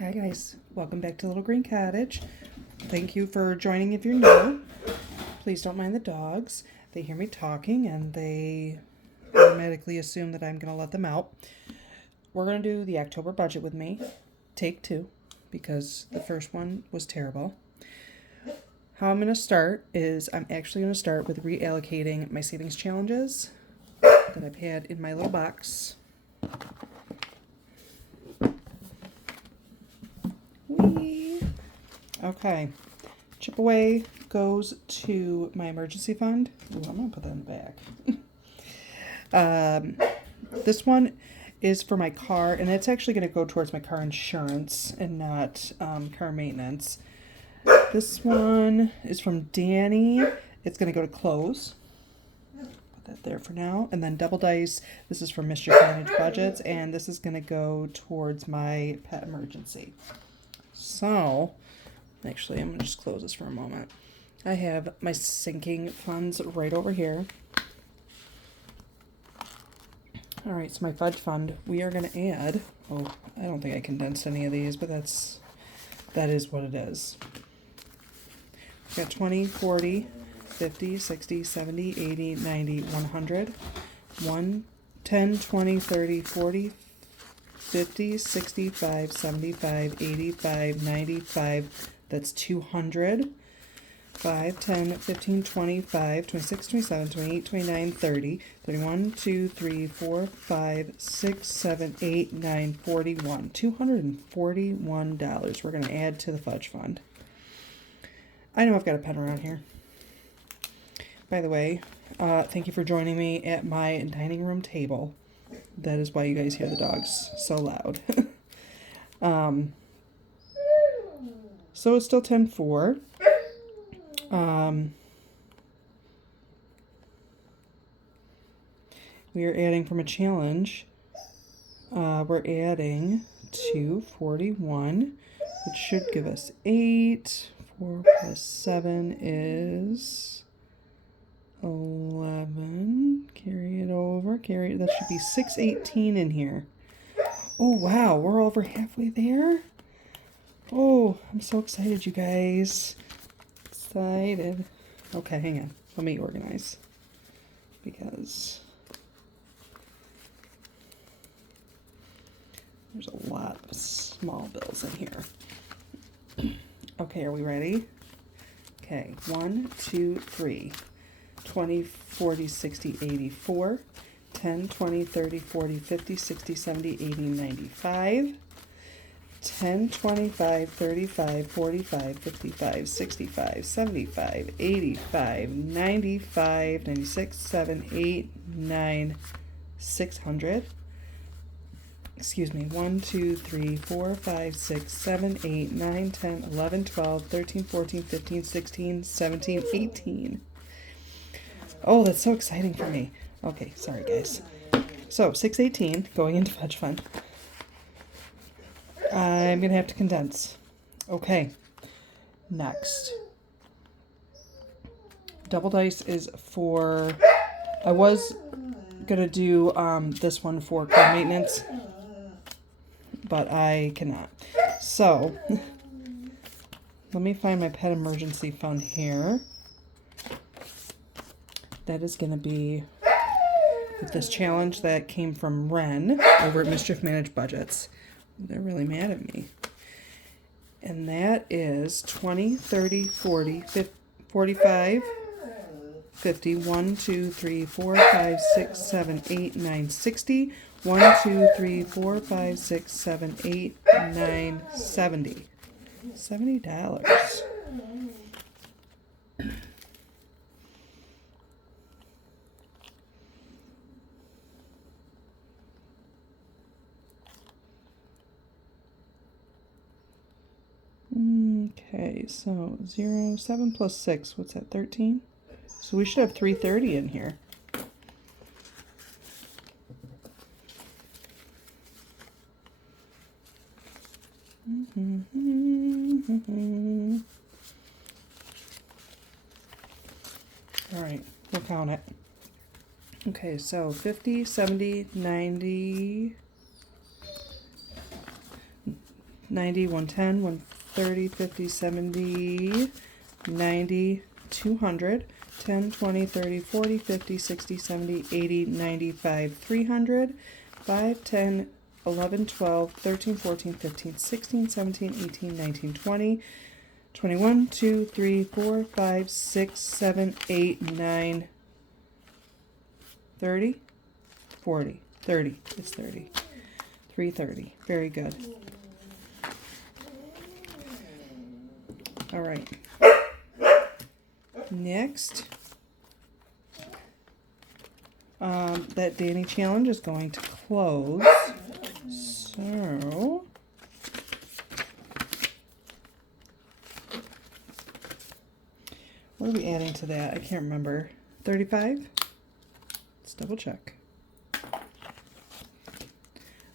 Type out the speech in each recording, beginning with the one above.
Hi guys, welcome back to Little Green Cottage. Thank you for joining if you're new. Please don't mind the dogs. They hear me talking and they automatically assume that I'm going to let them out. We're going to do the October budget with me, take 2, because the first one was terrible. How I'm going to start is I'm actually going to start with reallocating my savings challenges that I've had in my little box. Whee! Okay, chip away goes to my emergency fund. Ooh, I'm going to put that in the back. This one is for my car, and it's actually going to go towards my car insurance and not car maintenance. This one is from Danny. It's going to go to clothes. Put that there for now. And then Double Dice. This is from Mischief Managed Budgets, and this is going to go towards my pet emergency. So, actually, I'm going to just close this for a moment. I have my sinking funds right over here. All right, so my fudge fund, we are going to add, I don't think I condensed any of these, but that is what it is. We've got 20, 40, 50, 60, 70, 80, 90, 100, 1, 10, 20, 30, 40, 50, 65, 75, 85, 95, that's 200. 5, 10, 15, 25, 26, 27, 28, 29, 30, 31, 2, 3, 4, 5, 6, 7, 8, 9, 41. $241 we're going to add to the fudge fund. I know I've got a pen around here. By the way, thank you for joining me at my dining room table. That is why you guys hear the dogs so loud. So it's still 10-4. We are adding from a challenge. We're adding 241, which should give us 8. 4 plus 7 is 11. Carry it over. That should be 618 in here. Oh, wow. We're over halfway there. Oh, I'm so excited, you guys. Excited. Okay, hang on. Let me organize. Because there's a lot of small bills in here. Okay, are we ready? Okay, 1, 2, 3. 20, 40, 60, 84. 10, 20, 30, 40, 50, 60, 70, 80, 95. 10, 25, 35, 45, 55, 65, 75, 85, 95, 96, 7, 8, 9, 600. Excuse me, 1, 2, 3, 4, 5, 6, 7, 8, 9, 10, 11, 12, 13, 14, 15, 16, 17, 18. Oh, that's so exciting for me. Okay, sorry guys. So, 618 going into fudge fund. I'm going to have to condense. Okay, next. Double Dice is for... I was going to do this one for car maintenance, but I cannot. So, let me find my pet emergency fund here. That is going to be with this challenge that came from Ren over at Mischief Managed Budgets. They're really mad at me. And that is 20, 30, 40, 50, 45, 50, 1, 2, 3, 4, 5, 6, 7, 8, 9, 60. 1, 2, 3, 4, 5, 6, 7, 8, 9, 70. $70. Okay, so 0, 7 plus 6, what's that, 13? So we should have 330 in here. All right, we'll count it. Okay, so 50, 70, 90, 90, 110, 130, 50, 70, 90, 200, 10, 20, 30, 40, 50, 60, 70, 80, 95, 300, 5, 10, 11, 12, 13, 14, 15, 16, 17, 18, 19, 20, 21, 2, 3, 4, 5, 6, 7, 8, 9, 30, 40, 30. It's 30. 330. Very good. All right. Next, that Danny challenge is going to close. So, what are we adding to that? I can't remember. 35? Let's double check.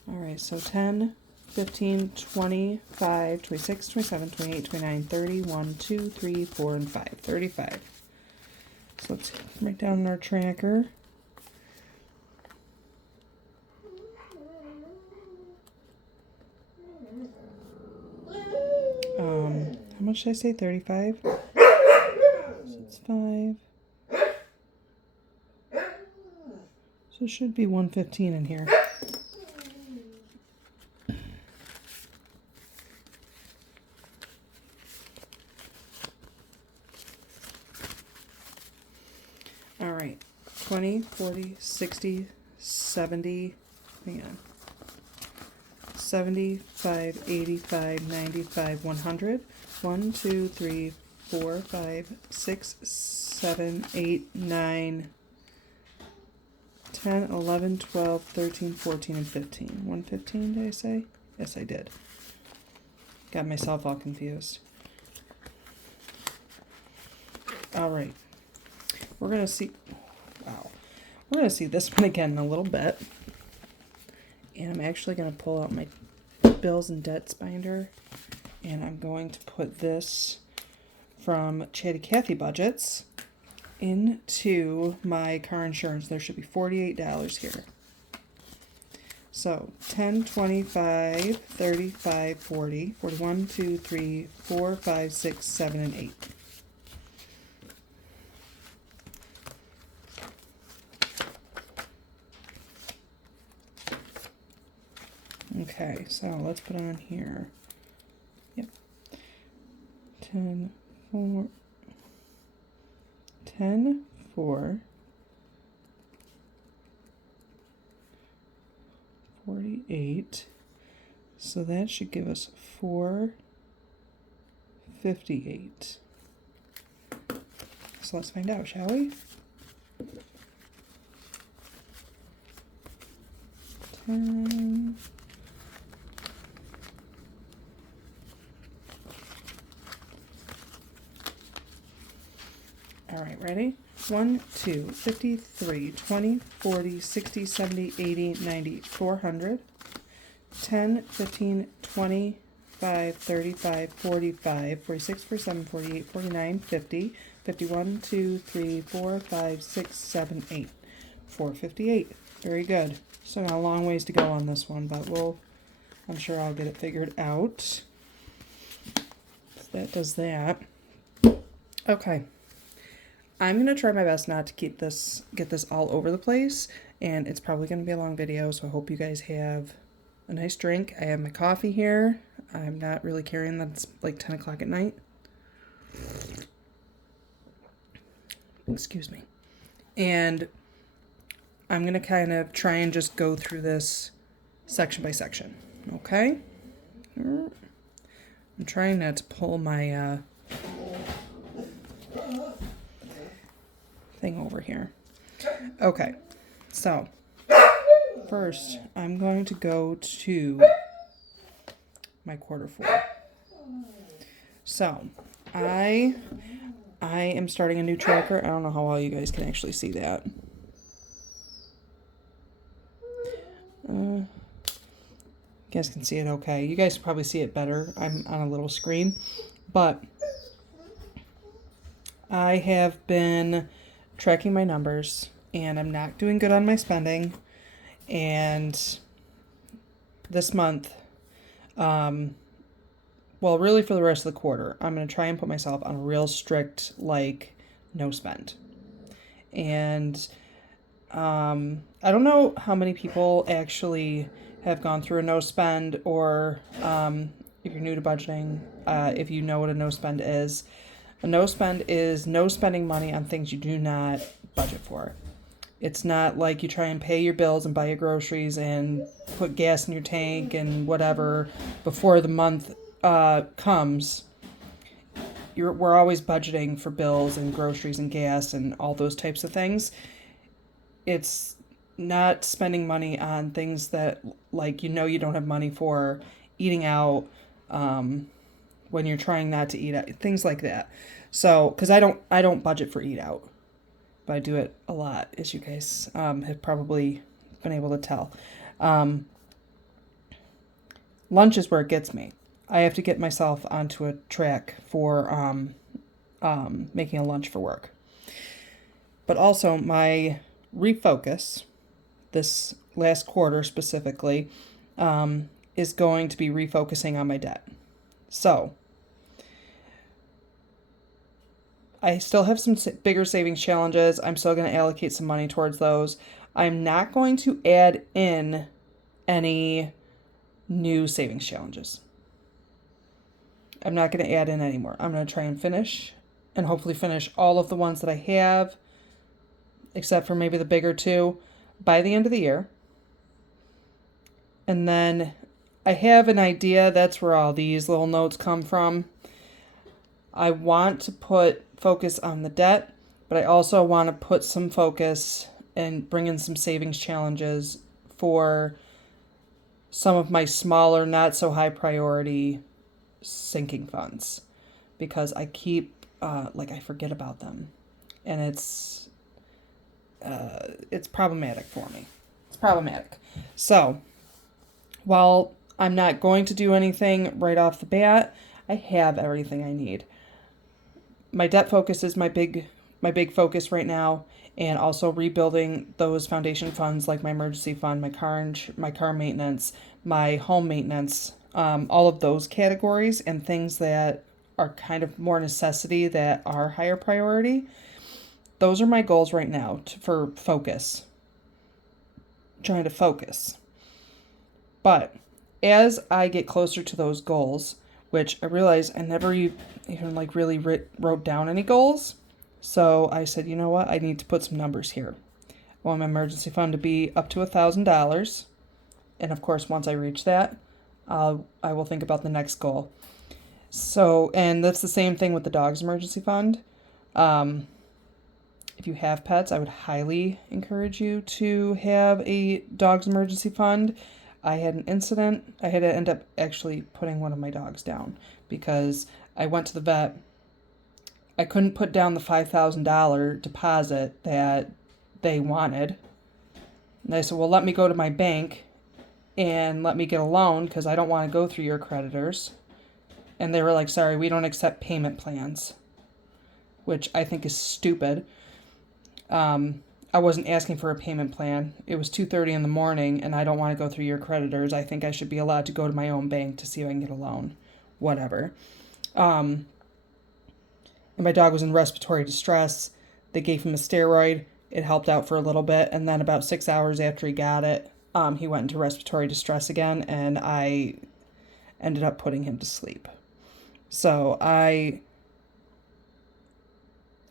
All right, so 10, 15, 25, 26, 27, 28, 29, 30, 1, 2, 3, 4, and 5. 35. So let's write down our tracker. How much did I say? 35? So it's 5. So it should be 115 in here. All right, 20, 40, 60, 70, hang on, 75, 85, 95, 100, 1, 2, 3, 4, 5, 6, 7, 8, 9, 10, 11, 12, 13, 14, and 15. 115, did I say? Yes, I did. Got myself all confused. All right. We're going to see, wow, we're going to see this one again in a little bit. And I'm actually going to pull out my bills and debts binder. And I'm going to put this from Chatty Cathy Budgets into my car insurance. There should be $48 here. So 10, 25, 35, 40, 41, 2, 3, 4, 5, 6, 7, and 8. Okay, so let's put on here. Yep. 10, 4, 10, 4, 48. So that should give us 458. So let's find out, shall we? 10. All right, ready? 1, 2, 53, 20, 40, 60, 70, 80, 90, 400, 10, 15, 25, 35, 45, 46, 47, 48, 49, 50, 51, 2, 3, 4, 5, 6, 7, 8, 458. Very good. So got a long ways to go on this one, but I'm sure I'll get it figured out. So that does that. Okay. I'm going to try my best not to get this all over the place, and it's probably going to be a long video, so I hope you guys have a nice drink. I have my coffee here. I'm not really caring that it's like 10 o'clock at night. Excuse me. And I'm going to kind of try and just go through this section by section, okay? I'm trying not to pull my thing over here. Okay, so first I'm going to go to my quarter 4. So I am starting a new tracker. I don't know how well you guys can actually see that. You guys can see it okay. You guys probably see it better. I'm on a little screen, but I have been tracking my numbers, and I'm not doing good on my spending. And this month, well, really for the rest of the quarter, I'm going to try and put myself on a real strict, like, no spend. And I don't know how many people actually have gone through a no spend, or if you're new to budgeting, if you know what a no spend is. A no spend is no spending money on things you do not budget for. It's not like you try and pay your bills and buy your groceries and put gas in your tank and whatever before the month comes. We're always budgeting for bills and groceries and gas and all those types of things. It's not spending money on things that, like, you don't have money for, eating out, when you're trying not to eat out, things like that. So, because I don't budget for eat out, but I do it a lot, as you guys have probably been able to tell. Lunch is where it gets me. I have to get myself onto a track for making a lunch for work. But also my refocus this last quarter specifically is going to be refocusing on my debt. So I still have some bigger savings challenges. I'm still going to allocate some money towards those. I'm not going to add in any new savings challenges. I'm not going to add in anymore. I'm going to try and finish, and hopefully finish all of the ones that I have, except for maybe the bigger two, by the end of the year. And then I have an idea. That's where all these little notes come from. I want to focus on the debt, but I also want to put some focus and bring in some savings challenges for some of my smaller, not so high priority sinking funds, because I keep I forget about them, and it's problematic for me. It's problematic. So while I'm not going to do anything right off the bat, I have everything I need. My debt focus is my big focus right now, and also rebuilding those foundation funds like my emergency fund, my car maintenance, my home maintenance, all of those categories and things that are kind of more necessity that are higher priority. Those are my goals right now for focus. Trying to focus. But as I get closer to those goals, which I realize I never even really wrote down any goals. So I said, you know what? I need to put some numbers here. I want my emergency fund to be up to $1,000. And of course, once I reach that, I will think about the next goal. So, and that's the same thing with the dog's emergency fund. If you have pets, I would highly encourage you to have a dog's emergency fund. I had an incident. I had to end up actually putting one of my dogs down because I went to the vet. I couldn't put down the $5,000 deposit that they wanted. And I said, well, let me go to my bank and let me get a loan because I don't want to go through your creditors. And they were like, sorry, we don't accept payment plans, which I think is stupid. I wasn't asking for a payment plan. It was 2:30 in the morning and I don't want to go through your creditors. I think I should be allowed to go to my own bank to see if I can get a loan. Whatever. And my dog was in respiratory distress. They gave him a steroid. It helped out for a little bit. And then about 6 hours after he got it, he went into respiratory distress again, and I ended up putting him to sleep. So I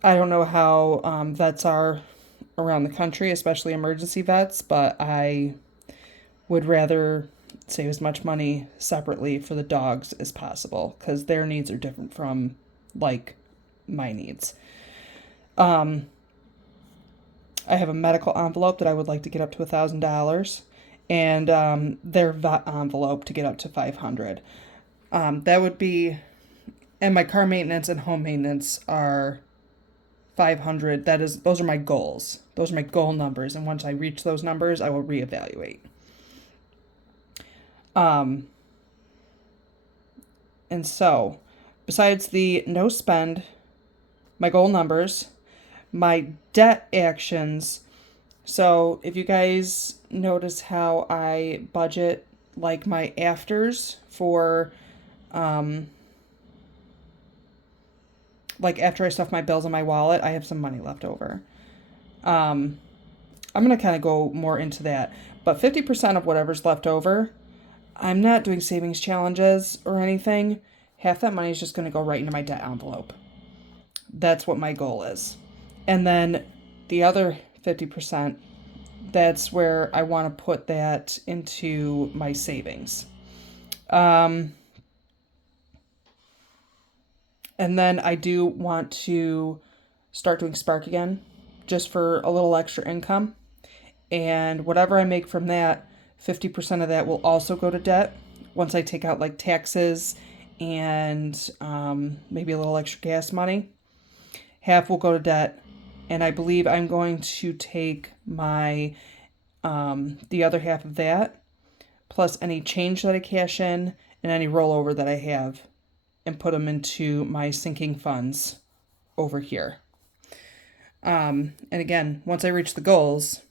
don't know how vets are around the country, especially emergency vets, but I would rather save as much money separately for the dogs as possible because their needs are different from like my needs. I have a medical envelope that I would like to get up to $1,000, and their vet envelope to get up to $500. That would be, and my car maintenance and home maintenance are $500. Those are my goals. Those are my goal numbers, and once I reach those numbers, I will reevaluate. And so, besides the no spend, my goal numbers, my debt actions. So if you guys notice how I budget like my afters for like after I stuff my bills in my wallet, I have some money left over. I'm going to kind of go more into that. But 50% of whatever's left over, I'm not doing savings challenges or anything. Half that money is just going to go right into my debt envelope. That's what my goal is. And then the other 50%, that's where I want to put that into my savings. And then I do want to start doing Spark again, just for a little extra income. And whatever I make from that, 50% of that will also go to debt once I take out like taxes and maybe a little extra gas money. Half will go to debt. And I believe I'm going to take my the other half of that, plus any change that I cash in and any rollover that I have, and put them into my sinking funds over here. And again, once I reach the goals,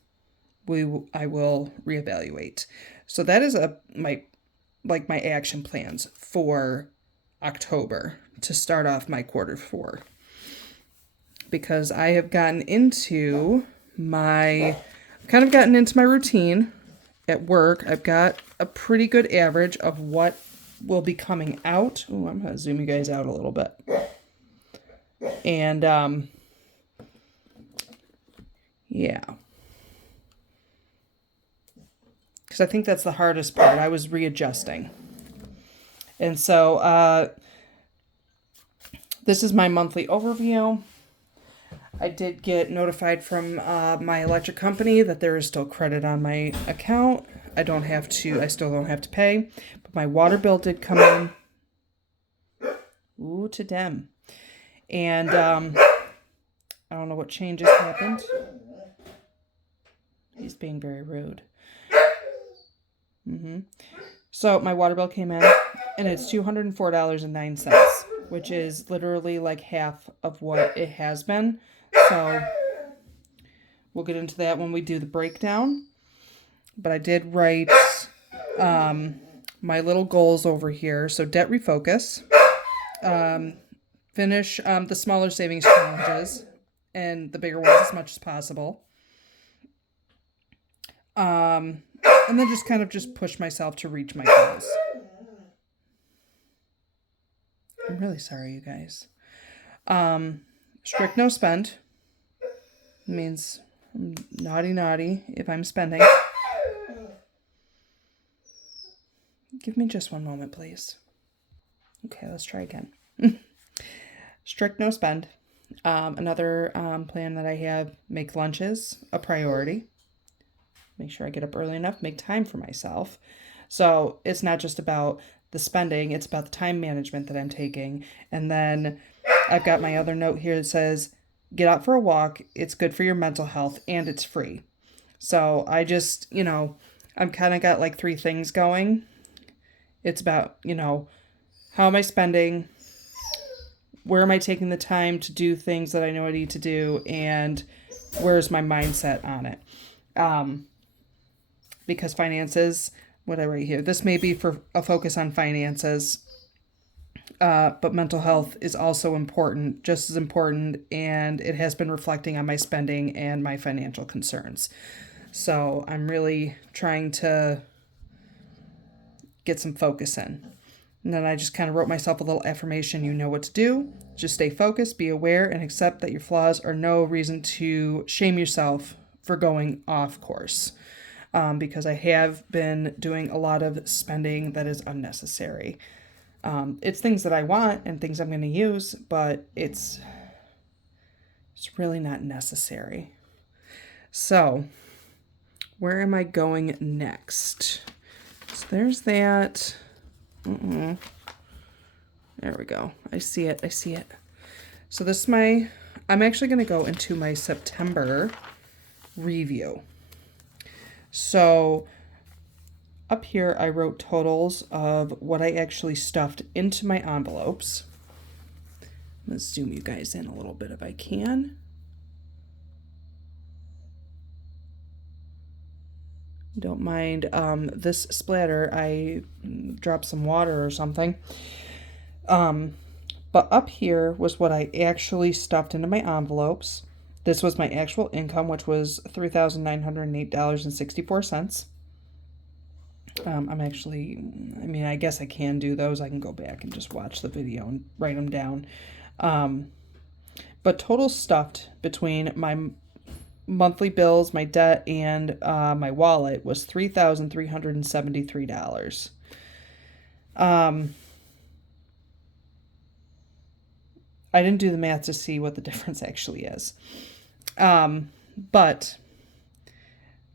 I will reevaluate. So that is my action plans for October to start off my Q4. Because I have gotten into my routine at work. I've got a pretty good average of what will be coming out. Oh, I'm going to zoom you guys out a little bit. And, yeah. Because I think that's the hardest part. I was readjusting. And so, this is my monthly overview. I did get notified from my electric company that there is still credit on my account. I still don't have to pay. But my water bill did come in. Ooh, to dem. And I don't know what changes happened. He's being very rude. So my water bill came in, and it's $204.09, which is literally like half of what it has been. So we'll get into that when we do the breakdown. But I did write my little goals over here. So debt refocus, finish the smaller savings challenges and the bigger ones as much as possible. And then just kind of push myself to reach my goals. I'm really sorry, you guys. Strict no spend means I'm naughty if I'm spending. Give me just one moment, please. Okay, let's try again. Strict no spend. Another plan that I have, make lunches a priority. Make sure I get up early enough, make time for myself. So it's not just about the spending, it's about the time management that I'm taking. And then I've got my other note here that says, get out for a walk. It's good for your mental health and it's free. So I just, I'm kind of got like 3 things going. It's about, how am I spending? Where am I taking the time to do things that I know I need to do? And where's my mindset on it? Because finances, what I write here, this may be for a focus on finances, but mental health is also important, just as important, and it has been reflecting on my spending and my financial concerns. So I'm really trying to get some focus in. And then I just kind of wrote myself a little affirmation. You know what to do. Just stay focused, be aware, and accept that your flaws are no reason to shame yourself for going off course. Because I have been doing a lot of spending that is unnecessary. It's things that I want and things I'm going to use, but it's really not necessary. So, where am I going next? So there's that. There we go. I see it. So this is I'm actually going to go into my September review. So up here, I wrote totals of what I actually stuffed into my envelopes. I'm going to zoom you guys in a little bit if I can. Don't mind this splatter. I dropped some water or something. But But up here was what I actually stuffed into my envelopes. This was my actual income, which was $3,908.64. I'm actually, I mean, I guess I can do those. I can go back and just watch the video and write them down. But total stuffed between my monthly bills, my debt, and my wallet was $3,373. I didn't do the math to see what the difference actually is. But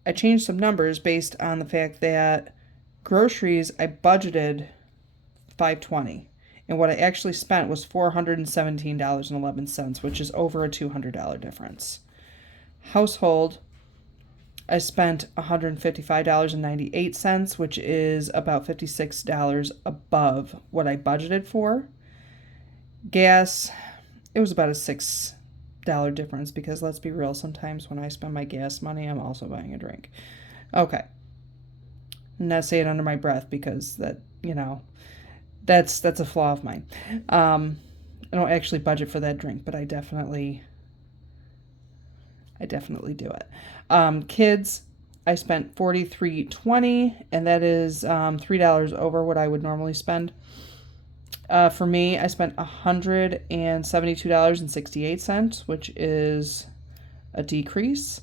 I changed some numbers based on the fact that groceries I budgeted $520, and what I actually spent was $417.11, which is over a $200 difference. Household, I spent $155.98, which is about $56 above what I budgeted for. Gas, it was about a $6 difference, because let's be real, sometimes when I spend my gas money, I'm also buying a drink. Okay. I'm not saying it under my breath, because that, that's a flaw of mine. I don't actually budget for that drink, but I definitely do it. Kids, I spent $43.20, and that is $3 over what I would normally spend. For me, I spent $172.68, which is a decrease.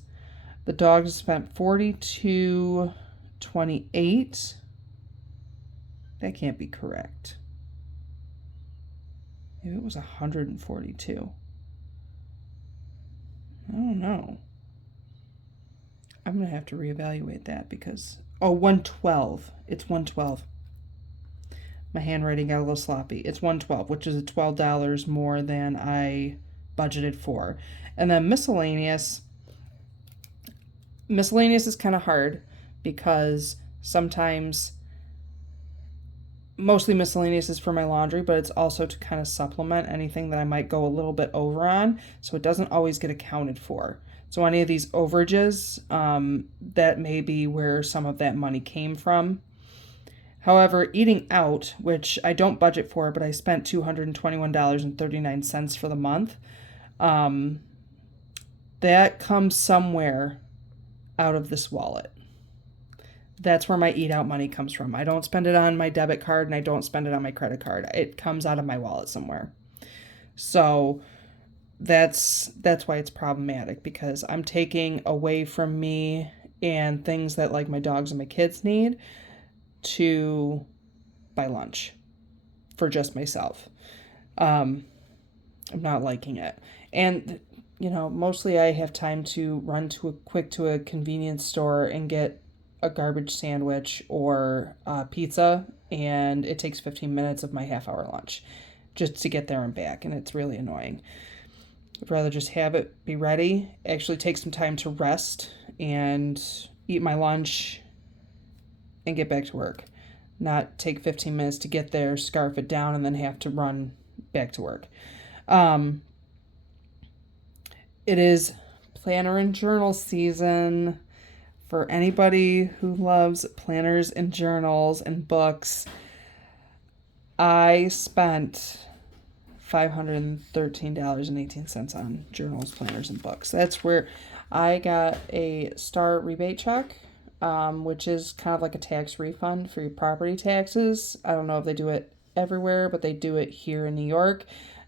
The dogs spent $42.28. That can't be correct. Maybe it was $142. I don't know. I'm going to have to reevaluate that because... Oh, $112. It's $112. My handwriting got a little sloppy. It's $112, which is $12 more than I budgeted for. And then miscellaneous. Miscellaneous is kind of hard because sometimes... Mostly miscellaneous is for my laundry, but it's also to kind of supplement anything that I might go a little bit over on, so it doesn't always get accounted for. So any of these overages, that may be where some of that money came from. However, eating out, which I don't budget for, but I spent $221.39 for the month, that comes somewhere out of this wallet. That's where my eat out money comes from. I don't spend it on my debit card, and I don't spend it on my credit card. It comes out of my wallet somewhere. So that's why it's problematic, because I'm taking away from me and things that like my dogs and my kids need to buy lunch for just myself. I'm not liking it. And mostly I have time to run to a convenience store and get a garbage sandwich or pizza, and it takes 15 minutes of my half-hour lunch just to get there and back, and it's really annoying. I'd rather just have it be ready, actually take some time to rest and eat my lunch and get back to work, not take 15 minutes to get there, scarf it down, and then have to run back to work. It is planner and journal season. For anybody who loves planners and journals and books, I spent $513.18 on journals, planners, and books. That's where I got a Star rebate check, which is kind of like a tax refund for your property taxes. I don't know if they do it everywhere, but they do it here in New York.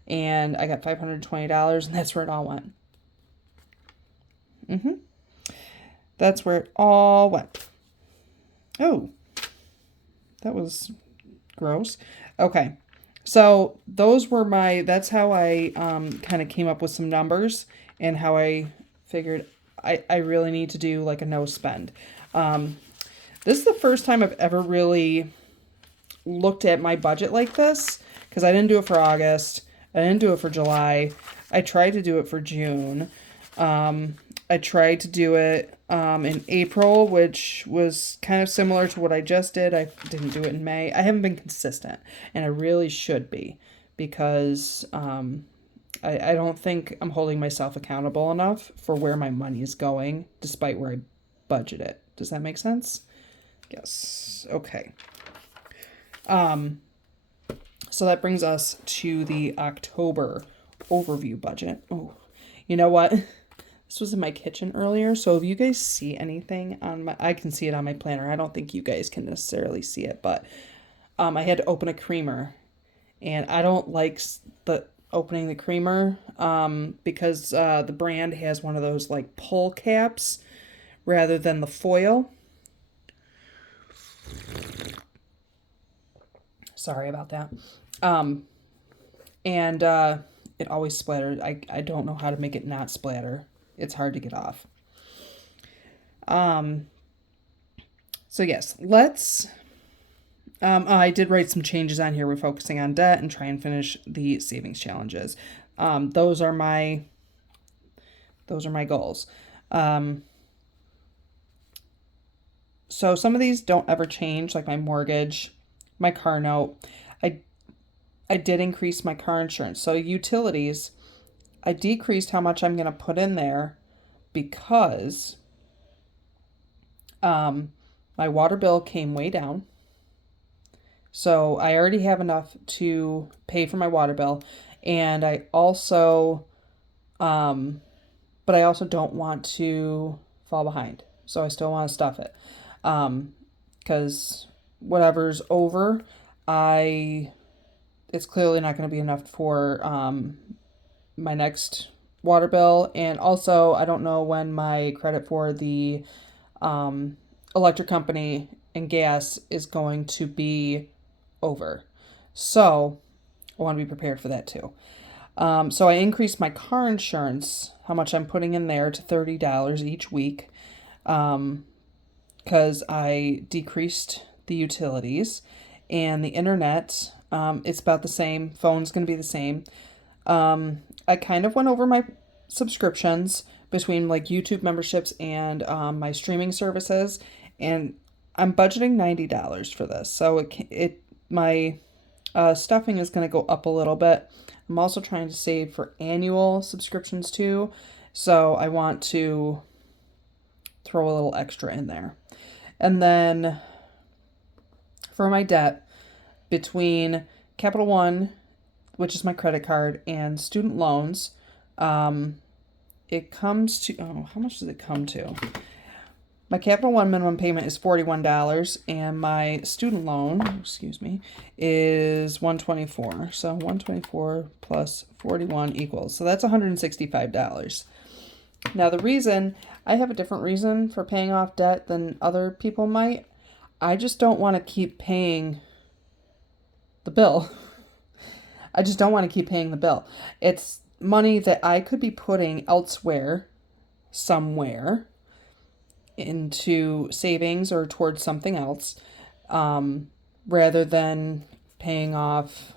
And I got $520, and that's where it all went. That's where it all went. Oh, that was gross. Okay, so those were that's how I kind of came up with some numbers and how I figured I really need to do like a no spend. This is the first time I've ever really looked at my budget like this, because I didn't do it for August. I didn't do it for July. I tried to do it for June. I tried to do it in April, which was kind of similar to what I just did. I didn't do it in May. I haven't been consistent, and I really should be, because I don't think I'm holding myself accountable enough for where my money is going, despite where I budget it. Does that make sense? Yes. Okay. So that brings us to the October overview budget. Oh, you know what? This was in my kitchen earlier, so if you guys see anything on my, I can see it on my planner. I don't think you guys can necessarily see it, but I had to open a creamer, and I don't like the opening the creamer because the brand has one of those like pull caps rather than the foil. Sorry about that. And it always splattered. I don't know how to make it not splatter. It's hard to get off. So yes, let's I did write some changes on here. We're focusing on debt and try and finish the savings challenges. Those are my goals. So some of these don't ever change, like my mortgage, my car note. I did increase my car insurance. So utilities, I decreased how much I'm going to put in there because my water bill came way down. So I already have enough to pay for my water bill. And I also, but I also don't want to fall behind. So I still want to stuff it. Because whatever's over, it's clearly not going to be enough for my next water bill. And also, I don't know when my credit for the electric company and gas is going to be over. So I want to be prepared for that too. So I increased my car insurance, how much I'm putting in there, to $30 each week, because I decreased the utilities and the internet. It's about the same. Phone's going to be the same. I kind of went over my subscriptions between like YouTube memberships and my streaming services, and I'm budgeting $90 for this. So my stuffing is going to go up a little bit. I'm also trying to save for annual subscriptions too, so I want to throw a little extra in there. And then for my debt, between Capital One, which is my credit card, and student loans, it comes to, how much does it come to? My Capital One minimum payment is $41, and my student loan, is $124. So $124 plus 41 equals. So that's $165. Now the reason, I have a different reason for paying off debt than other people might. I just don't want to keep paying the bill. I just don't want to keep paying the bill. It's money that I could be putting elsewhere, somewhere, into savings or towards something else, rather than paying off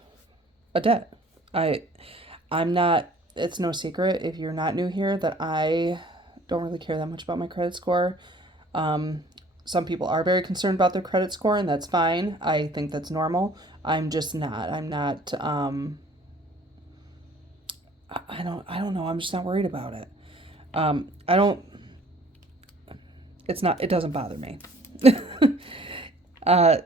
a debt. I'm not, it's no secret if you're not new here that I don't really care that much about my credit score. Some people are very concerned about their credit score, and that's fine. I think that's normal. I'm just not. I'm not, I don't know. I'm just not worried about it. It doesn't bother me. I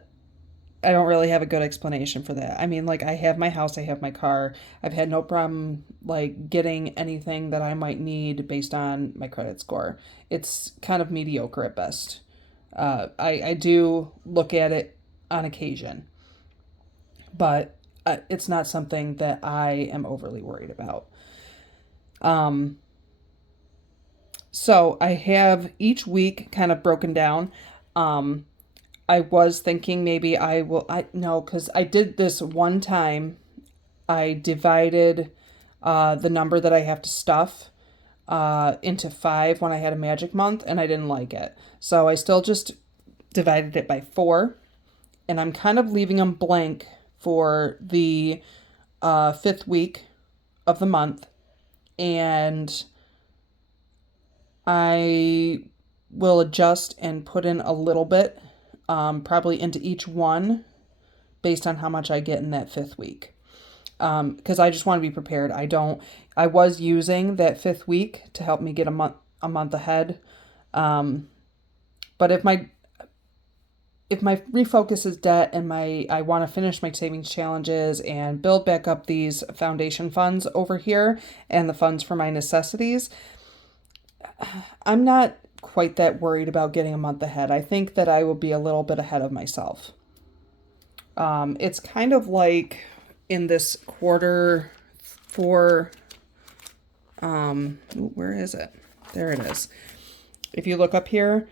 don't really have a good explanation for that. I mean, like, I have my house, I have my car. I've had no problem, like, getting anything that I might need based on my credit score. It's kind of mediocre at best. I do look at it on occasion, but it's not something that I am overly worried about. So I have each week kind of broken down. I was thinking maybe because I did this one time. I divided the number that I have to stuff into 5 when I had a magic month, and I didn't like it. So I still just divided it by 4, and I'm kind of leaving them blank for the 5th week of the month, and I will adjust and put in a little bit, probably into each one based on how much I get in that 5th week. Because I just want to be prepared. I was using that 5th week to help me get a month ahead. But if my refocus is debt and I want to finish my savings challenges and build back up these foundation funds over here and the funds for my necessities, I'm not quite that worried about getting a month ahead. I think that I will be a little bit ahead of myself. It's kind of like in this quarter four, where is it? There it is. If you look up here,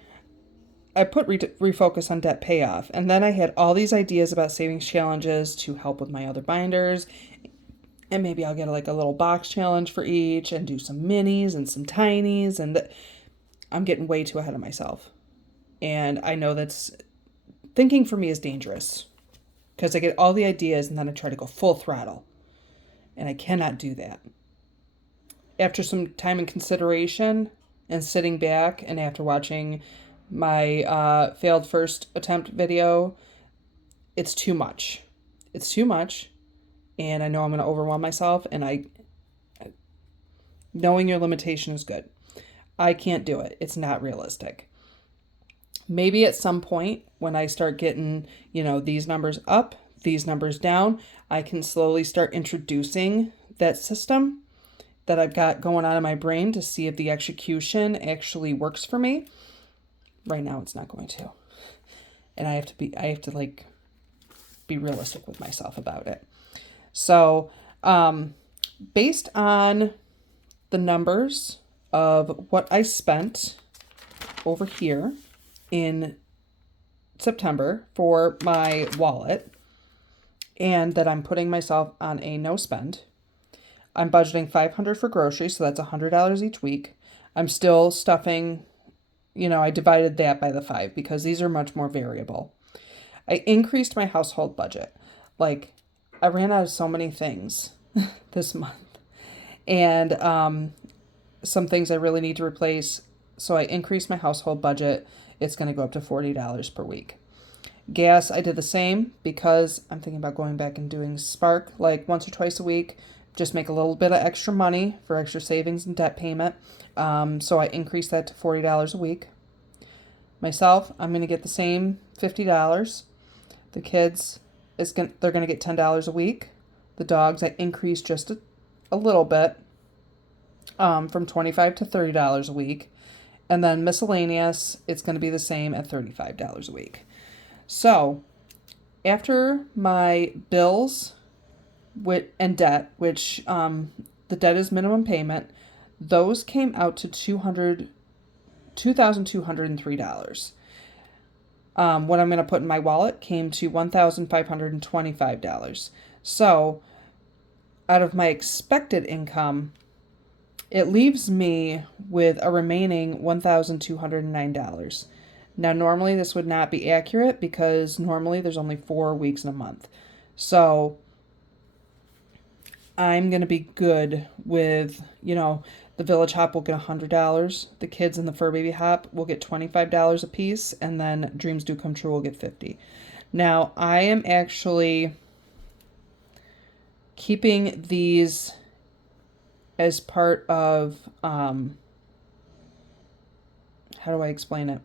I put refocus on debt payoff, and then I had all these ideas about savings challenges to help with my other binders, and maybe I'll get like a little box challenge for each and do some minis and some tinies, and I'm getting way too ahead of myself. And I know that's thinking for me is dangerous because I get all the ideas and then I try to go full throttle, and I cannot do that. After some time and consideration and sitting back, and after watching my failed first attempt video, it's too much. It's too much, and I know I'm going to overwhelm myself, and knowing your limitation is good. I can't do it. It's not realistic. Maybe at some point when I start getting, these numbers up, these numbers down, I can slowly start introducing that system that I've got going on in my brain to see if the execution actually works for me. Right now it's not going to. And I have to be realistic with myself about it. So, based on the numbers of what I spent over here in September for my wallet, and that I'm putting myself on a no spend, I'm budgeting $500 for groceries, so that's $100 each week. I'm still stuffing, I divided that by the 5 because these are much more variable. I increased my household budget. Like, I ran out of so many things this month. And some things I really need to replace. So I increased my household budget. It's going to go up to $40 per week. Gas, I did the same because I'm thinking about going back and doing Spark like once or twice a week. Just make a little bit of extra money for extra savings and debt payment. So I increased that to $40 a week. Myself, I'm going to get the same $50. The kids, they're going to get $10 a week. The dogs, I increased just a little bit from $25 to $30 a week. And then miscellaneous, it's going to be the same at $35 a week. So after my bills and debt, which the debt is minimum payment, those came out to $2,203. What I'm going to put in my wallet came to $1,525. So out of my expected income, it leaves me with a remaining $1,209. Now, normally this would not be accurate because normally there's only 4 weeks in a month. So I'm going to be good with, the Village Hop will get $100. The kids in the Fur Baby Hop will get $25 a piece. And then Dreams Do Come True will get $50. Now, I am actually keeping these as part of, how do I explain it?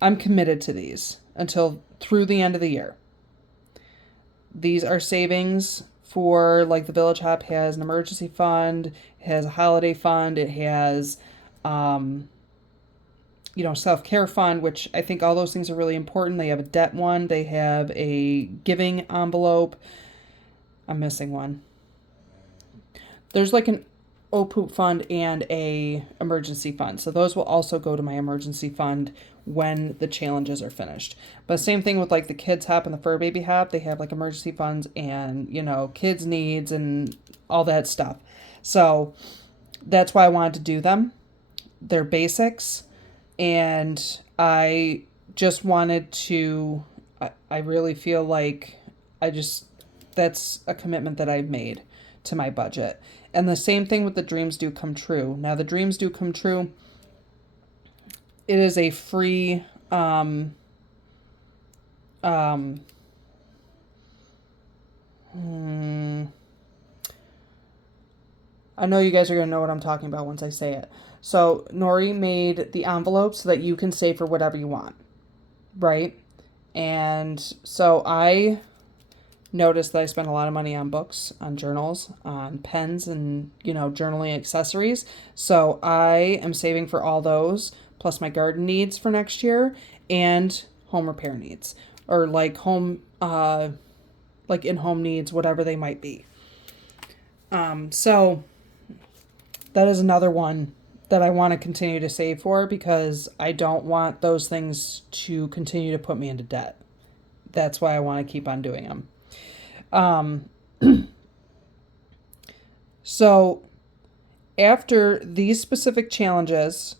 I'm committed to these until through the end of the year. These are savings for, like, the Village Hop has an emergency fund, it has a holiday fund, it has, self-care fund, which I think all those things are really important. They have a debt one, they have a giving envelope. I'm missing one. There's like an OPOOP fund and a emergency fund. So those will also go to my emergency fund when the challenges are finished. But same thing with like the Kids Hop and the Fur Baby Hop. They have like emergency funds and, kids needs and all that stuff. So that's why I wanted to do them. They're basics. And I just wanted to, I really feel like that's a commitment that I've made to my budget. And the same thing with the Dreams Do Come True. Now, the Dreams Do Come True, it is a free, I I know you guys are going to know what I'm talking about once I say it. So Nori made the envelope so that you can save for whatever you want, right? And so I noticed that I spent a lot of money on books, on journals, on pens, and, journaling accessories. So I am saving for all those, plus my garden needs for next year, and home repair needs, or like in-home needs, whatever they might be. So that is another one that I want to continue to save for, because I don't want those things to continue to put me into debt. That's why I want to keep on doing them. So after these specific challenges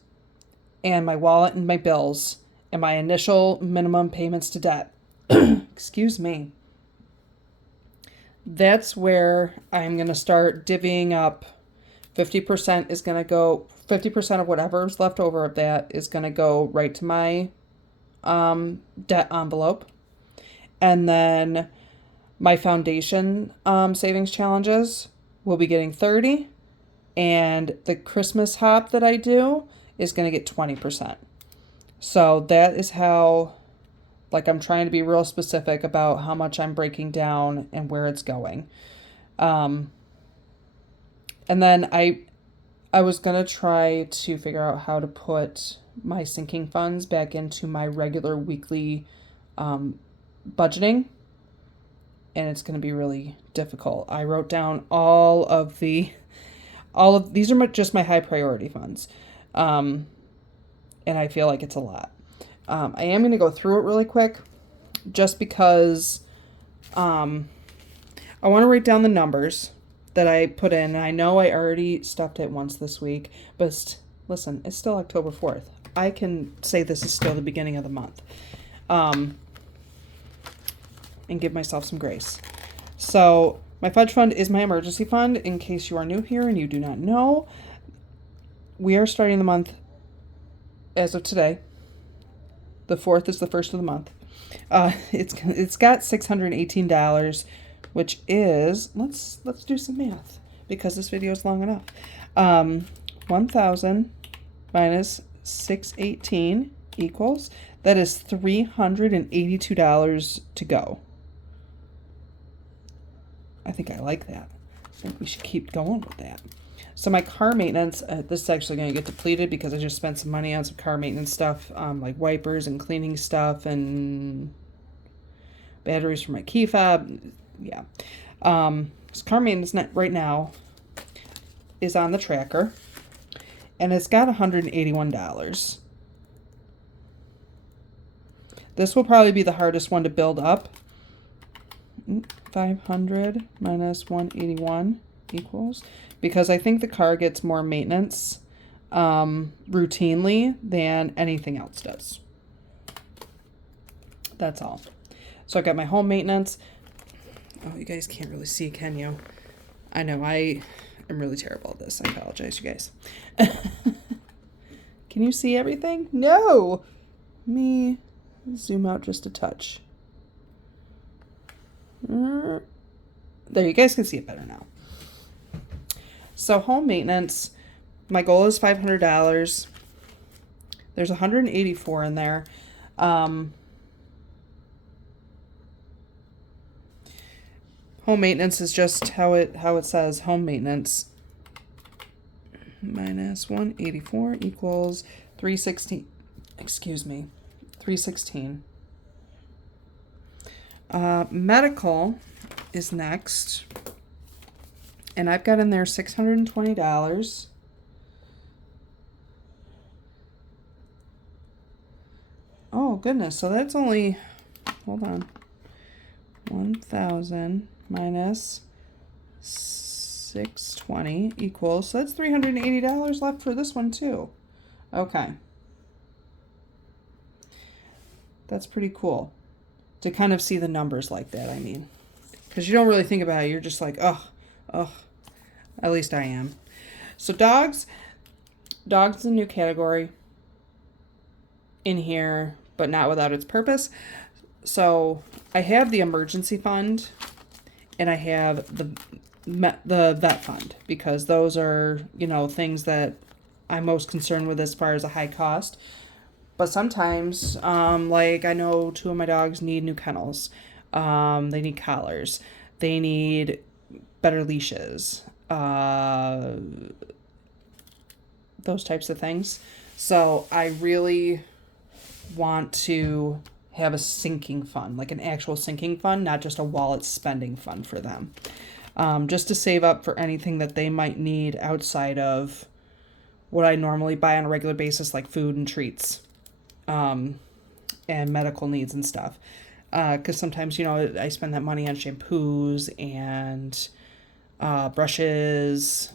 and my wallet and my bills and my initial minimum payments to debt, excuse me, that's where I'm going to start divvying up. 50% is going to go, 50% of whatever's left over of that is going to go right to my debt envelope. And then my foundation savings challenges will be getting 30, and the Christmas hop that I do is going to get 20%. So that is how, I'm trying to be real specific about how much I'm breaking down and where it's going. And then I was going to try to figure out how to put my sinking funds back into my regular weekly budgeting. And it's going to be really difficult. I wrote down all of these are just my high priority funds. And I feel like it's a lot. I am going to go through it really quick, just because I want to write down the numbers that I put in. I know I already stuffed it once this week, but listen, it's still October 4th. I can say this is still the beginning of the month. And give myself some grace. So my fudge fund is my emergency fund. In case you are new here and you do not know, we are starting the month as of today. The 4th is the first of the month. It's got $618, which is, let's do some math, because this video is long enough. 1,000 minus 618 equals, that is $382 to go. I think I like that. I think we should keep going with that. So my car maintenance, this is actually going to get depleted because I just spent some money on some car maintenance stuff, like wipers and cleaning stuff and batteries for my key fob. Yeah. So car maintenance right now is on the tracker, and it's got $181. This will probably be the hardest one to build up. 500 minus 181 equals, because I think the car gets more maintenance routinely than anything else does. That's all. So I got my home maintenance. Oh, you guys can't really see, can you? I know, I am really terrible at this. I apologize, you guys. Can you see everything? No! Let me zoom out just a touch. There, you guys can see it better now. So home maintenance, my goal is $500. There's 184 in there. Home maintenance is just how it says, home maintenance. Minus 184 equals 316. Excuse me, 316. Medical is next, and I've got in there $620. Oh goodness, so that's only, hold on, 1,000 minus 620 equals, so that's $380 left for this one too. Okay, that's pretty cool to kind of see the numbers like that. I mean, because you don't really think about it. You're just like, oh, at least I am. So dogs is a new category in here, but not without its purpose. So I have the emergency fund, and I have the vet fund, because those are, you know, things that I'm most concerned with as far as a high cost. But sometimes, like I know 2 of my dogs need new kennels. They need collars. They need better leashes. Those types of things. So I really want to have a sinking fund, like an actual sinking fund, not just a wallet spending fund for them. Just to save up for anything that they might need outside of what I normally buy on a regular basis, like food and treats, and medical needs and stuff. Because sometimes, you know, I spend that money on shampoos and brushes.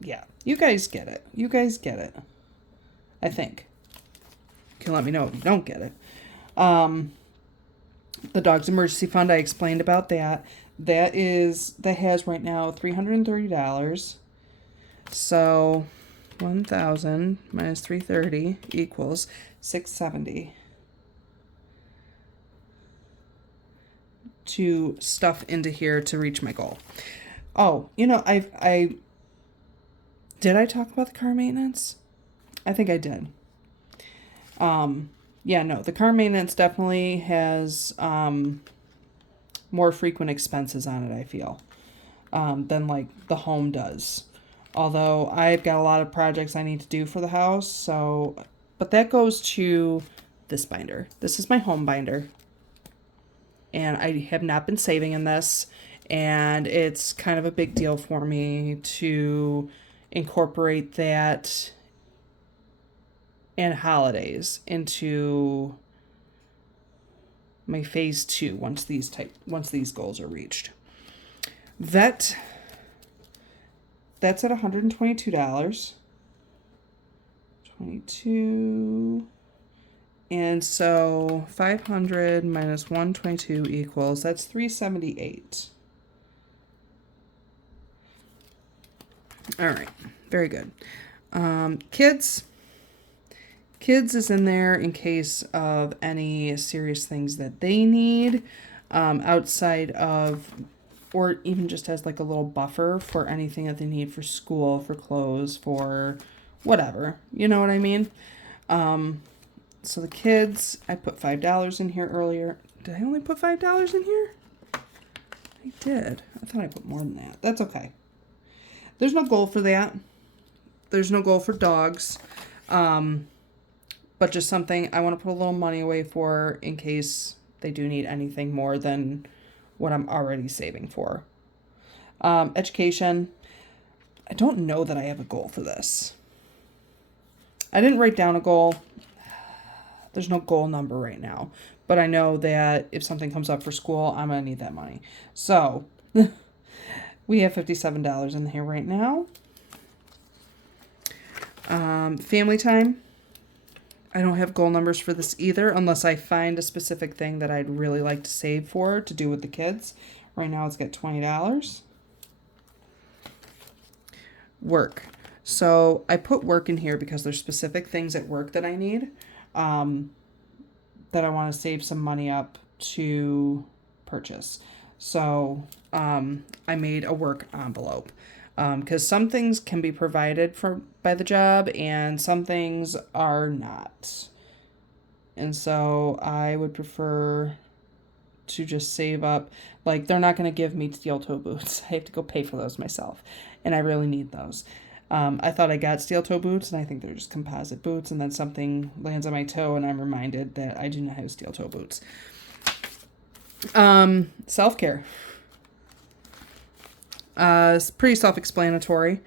Yeah, you guys get it. You guys get it. I think. You can let me know if you don't get it. The Dog's Emergency Fund, I explained about that. That has right now $330. So 1,000 minus 330 equals 670 to stuff into here to reach my goal. Oh, you know, I did I talk about the car maintenance? I think I did. Yeah, no, the car maintenance definitely has more frequent expenses on it, I feel, than like the home does. Although I've got a lot of projects I need to do for the house, so, but that goes to this binder. This is my home binder. And I have not been saving in this, and it's kind of a big deal for me to incorporate that and holidays into my phase 2 once these goals are reached. That's at $122. 22, and so 500 minus 122 equals, that's 378. All right, very good. Kids is in there in case of any serious things that they need, outside of, or even just as like a little buffer for anything that they need for school, for clothes, for whatever. You know what I mean? So the kids, I put $5 in here earlier. Did I only put $5 in here? I did. I thought I put more than that. That's okay. There's no goal for that. There's no goal for dogs. But just something I want to put a little money away for in case they do need anything more than what I'm already saving for. Education. I don't know that I have a goal for this. I didn't write down a goal. There's no goal number right now. But I know that if something comes up for school, I'm going to need that money. So, we have $57 in here right now. Family time. I don't have goal numbers for this either, unless I find a specific thing that I'd really like to save for to do with the kids. Right now it's got $20. Work. So I put work in here because there's specific things at work that I need, that I want to save some money up to purchase. So I made a work envelope. Because some things can be provided by the job and some things are not. And so I would prefer to just save up. Like, they're not going to give me steel toe boots. I have to go pay for those myself. And I really need those. I thought I got steel toe boots, and I think they're just composite boots. And then something lands on my toe, and I'm reminded that I do not have steel toe boots. Self-care. It's pretty self-explanatory.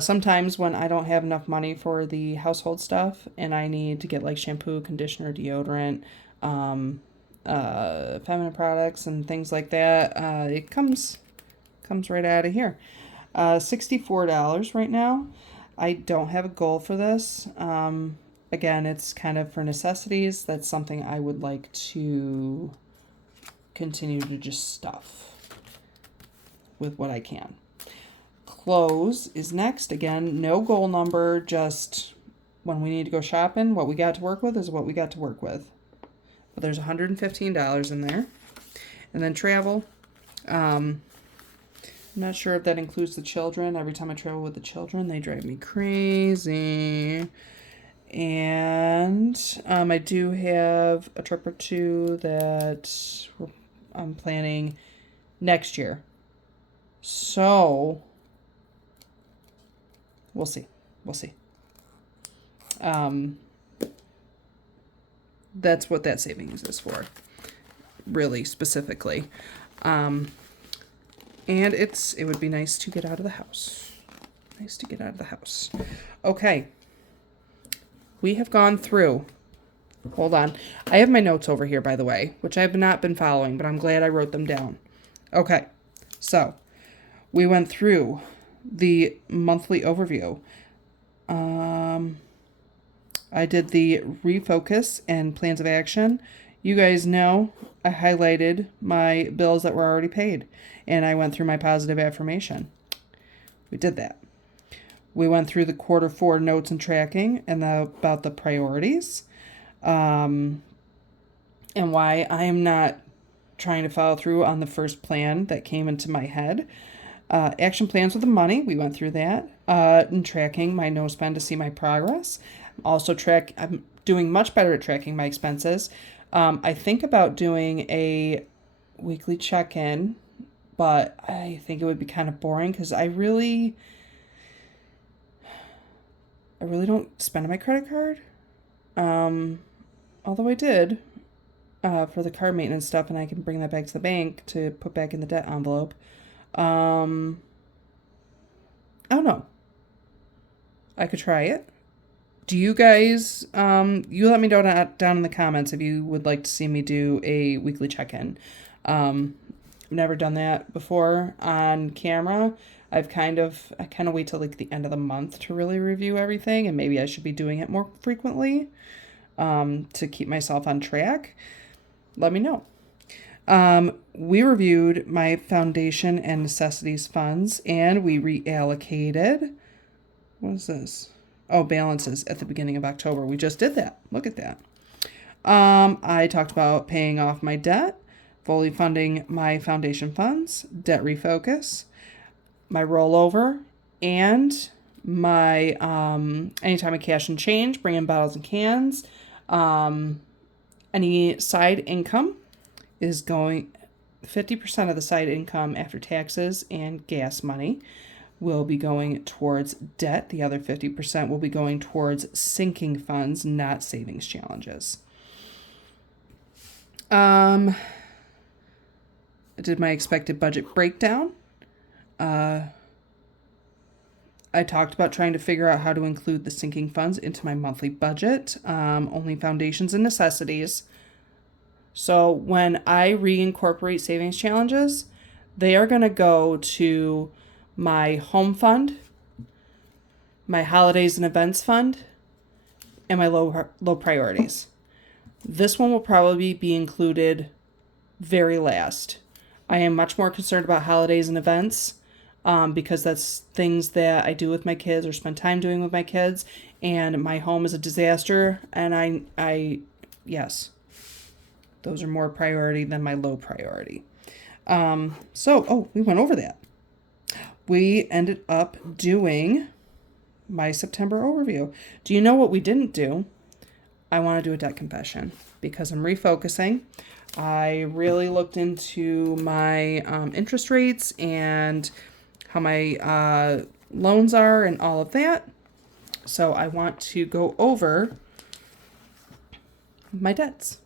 Sometimes when I don't have enough money for the household stuff and I need to get like shampoo, conditioner, deodorant, feminine products and things like that, it comes right out of here. $64 right now. I don't have a goal for this. Again, it's kind of for necessities. That's something I would like to continue to just stuff with what I can. Clothes is next. Again, no goal number, just when we need to go shopping, what we got to work with is what we got to work with. But there's $115 in there. And then travel. I'm not sure if that includes the children. Every time I travel with the children, they drive me crazy. And I do have a trip or two that I'm planning next year. So, we'll see. We'll see. That's what that savings is for, really specifically. And it would be nice to get out of the house. Nice to get out of the house. Okay. We have gone through. Hold on. I have my notes over here, by the way, which I have not been following, but I'm glad I wrote them down. Okay. So, we went through the monthly overview. I did the refocus and plans of action. You guys know I highlighted my bills that were already paid, and I went through my positive affirmation. We did that. We went through the quarter 4 notes and tracking and about the priorities, and why I am not trying to follow through on the first plan that came into my head. Action plans with the money, we went through that, and tracking my no spend to see my progress. I'm doing much better at tracking my expenses. I think about doing a weekly check-in, but I think it would be kind of boring because I really don't spend on my credit card. Although I did for the car maintenance stuff, and I can bring that back to the bank to put back in the debt envelope. I don't know. I could try it. Do you guys, you let me know down in the comments if you would like to see me do a weekly check-in. I've never done that before on camera. I kind of wait till like the end of the month to really review everything, and maybe I should be doing it more frequently to keep myself on track. Let me know. We reviewed my foundation and necessities funds, and we reallocated. What is this? Oh, balances at the beginning of October. We just did that. Look at that. I talked about paying off my debt, fully funding my foundation funds, debt refocus, my rollover, and my anytime I cash and change, bring in bottles and cans. Any side income is going, 50% of the side income after taxes and gas money will be going towards debt. The other 50% will be going towards sinking funds, not savings challenges. I did my expected budget breakdown. I talked about trying to figure out how to include the sinking funds into my monthly budget, only foundations and necessities. So when I reincorporate savings challenges, they are going to go to my home fund, my holidays and events fund, and my low priorities. This one will probably be included very last. I am much more concerned about holidays and events because that's things that I do with my kids or spend time doing with my kids, and my home is a disaster, and I yes, those are more priority than my low priority. We went over that. We ended up doing my September overview. Do you know what we didn't do? I want to do a debt confession because I'm refocusing. I really looked into my interest rates and how my loans are and all of that. So I want to go over my debts.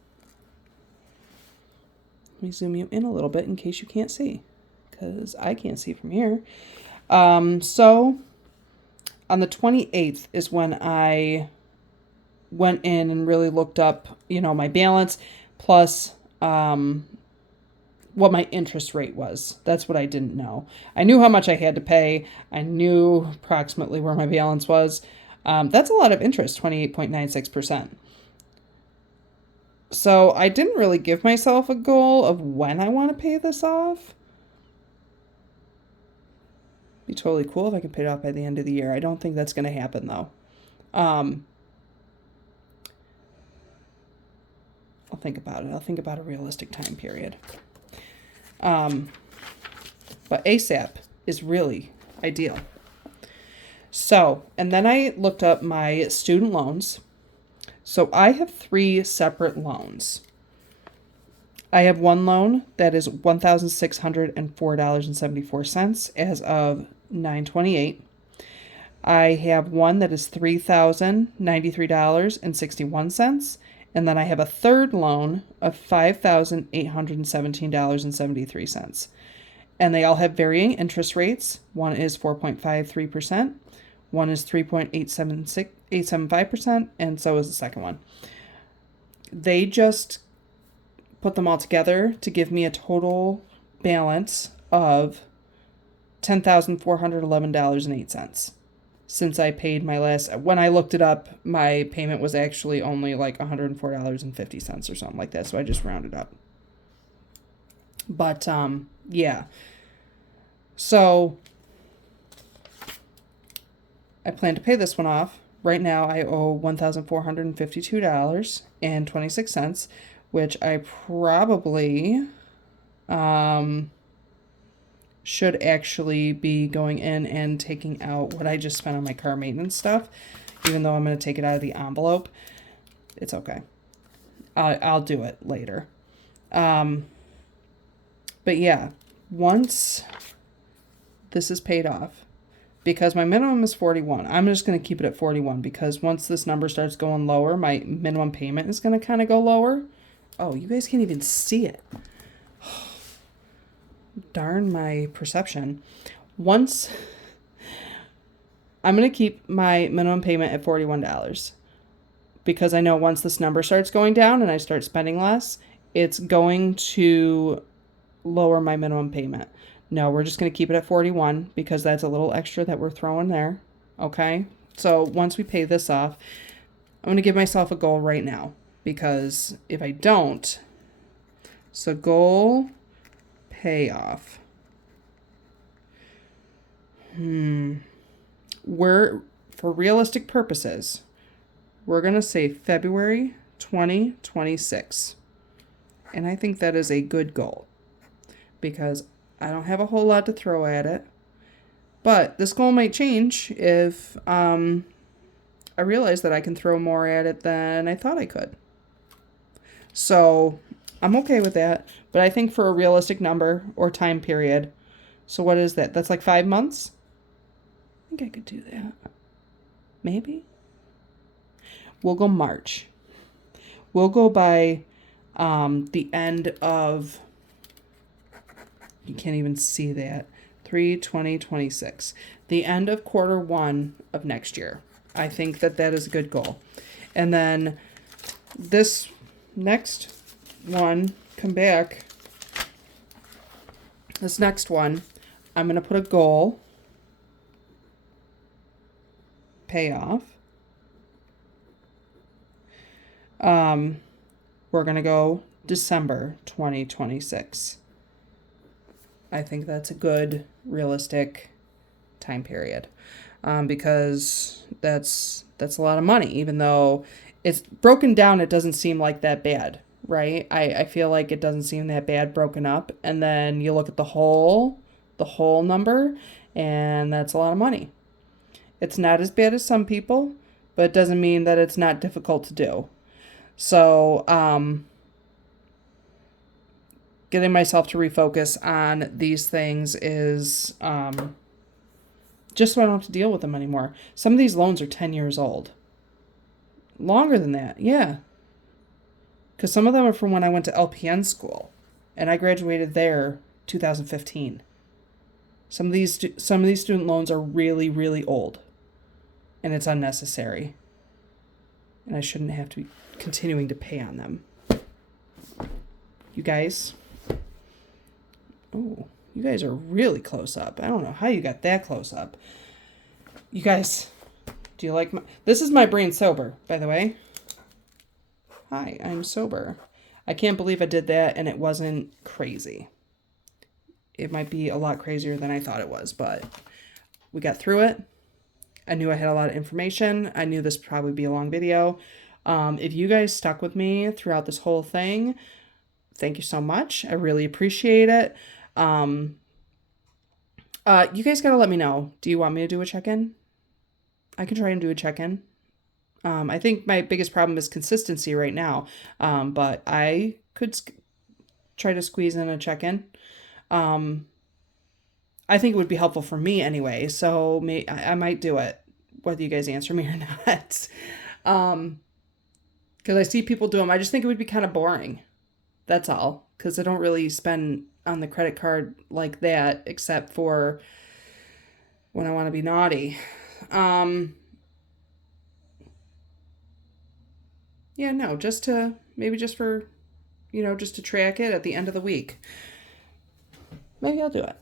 Let me zoom you in a little bit in case you can't see, because I can't see from here. So on the 28th is when I went in and really looked up, my balance plus what my interest rate was. That's what I didn't know. I knew how much I had to pay. I knew approximately where my balance was. That's a lot of interest, 28.96%. So I didn't really give myself a goal of when I want to pay this off. Be totally cool if I could pay it off by the end of the year. I don't think that's going to happen though. I'll think about it. I'll think about a realistic time period. But ASAP is really ideal. So, and then I looked up my student loans. So I have 3 separate loans. I have one loan that is $1,604.74 as of 9/28. I have one that is $3,093.61. And then I have a third loan of $5,817.73. And they all have varying interest rates. One is 4.53%, one is 3.875%, and so is the second one. They just put them all together to give me a total balance of $10,411.08. Since I paid my last, when I looked it up, my payment was actually only like $104.50 or something like that. So I just rounded up. But, yeah. So I plan to pay this one off. Right now I owe $1,452.26, which I probably, should actually be going in and taking out what I just spent on my car maintenance stuff, even though I'm going to take it out of the envelope. It's okay. I'll do it later. But yeah, once this is paid off, because my minimum is 41, I'm just going to keep it at 41 because once this number starts going lower, my minimum payment is going to kind of go lower. Oh, you guys can't even see it. Darn my perception. Once I'm going to keep my minimum payment at $41 because I know once this number starts going down and I start spending less, it's going to lower my minimum payment. No, we're just going to keep it at 41 because that's a little extra that we're throwing there. Okay? So once we pay this off, I'm going to give myself a goal right now because if I don't, so goal payoff. We're, for realistic purposes, we're going to say February 2026. And I think that is a good goal because I don't have a whole lot to throw at it. But this goal might change if I realize that I can throw more at it than I thought I could. So I'm okay with that. But I think for a realistic number or time period, so what is that? That's like 5 months? I think I could do that. Maybe. We'll go March. We'll go by the end of, you can't even see that, 3/20/26. The end of Q1 of next year. I think that that is a good goal. And then this next one, come back. This next one, I'm going to put a goal, payoff. We're going to go December 2026. I think that's a good, realistic time period. Because that's a lot of money, even though it's broken down, it doesn't seem like that bad, right? I feel like it doesn't seem that bad broken up. And then you look at the whole number, and that's a lot of money. It's not as bad as some people, but it doesn't mean that it's not difficult to do. So, getting myself to refocus on these things is just so I don't have to deal with them anymore. Some of these loans are 10 years old. Longer than that, yeah. Because some of them are from when I went to LPN school, and I graduated there 2015. Some of these student loans are really, really old, and it's unnecessary. And I shouldn't have to be continuing to pay on them. You guys. Oh, you guys are really close up. I don't know how you got that close up. You guys, do you like my... This is my brain sober, by the way. Hi, I'm sober. I can't believe I did that and it wasn't crazy. It might be a lot crazier than I thought it was, but we got through it. I knew I had a lot of information. I knew this would probably be a long video. If you guys stuck with me throughout this whole thing, thank you so much. I really appreciate it. You guys gotta let me know. Do you want me to do a check-in? I can try and do a check-in. I think my biggest problem is consistency right now. But I could try to squeeze in a check-in. Um, I think it would be helpful for me anyway, so I might do it, whether you guys answer me or not. Because I see people do them. I just think it would be kind of boring. That's all. Because I don't really spend on the credit card like that, except for when I want to be naughty. Um, yeah, no, maybe just for, just to track it at the end of the week. Maybe I'll do it.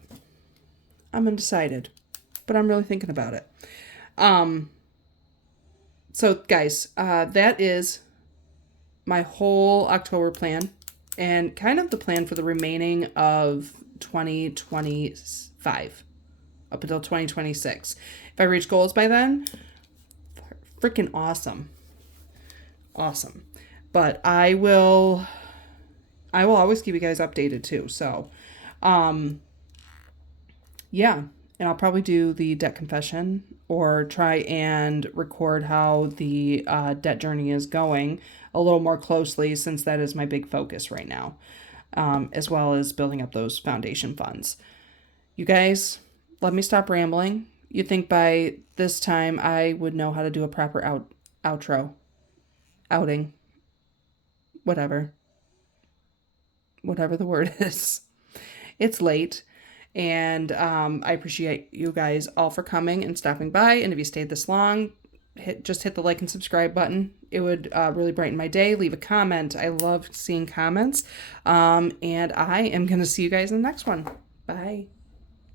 I'm undecided, but I'm really thinking about it. So guys, that is my whole October plan and kind of the plan for the remaining of 2025 up until 2026. If I reach goals by then, freaking awesome. Awesome. But I will always keep you guys updated too. So, yeah, and I'll probably do the debt confession or try and record how the debt journey is going a little more closely, since that is my big focus right now, as well as building up those foundation funds. You guys, let me stop rambling. You think by this time I would know how to do a proper outing, whatever the word is. It's late. And I appreciate you guys all for coming and stopping by. And if you stayed this long, just hit the like and subscribe button. It would really brighten my day. Leave a comment. I love seeing comments. And I am going to see you guys in the next one. Bye.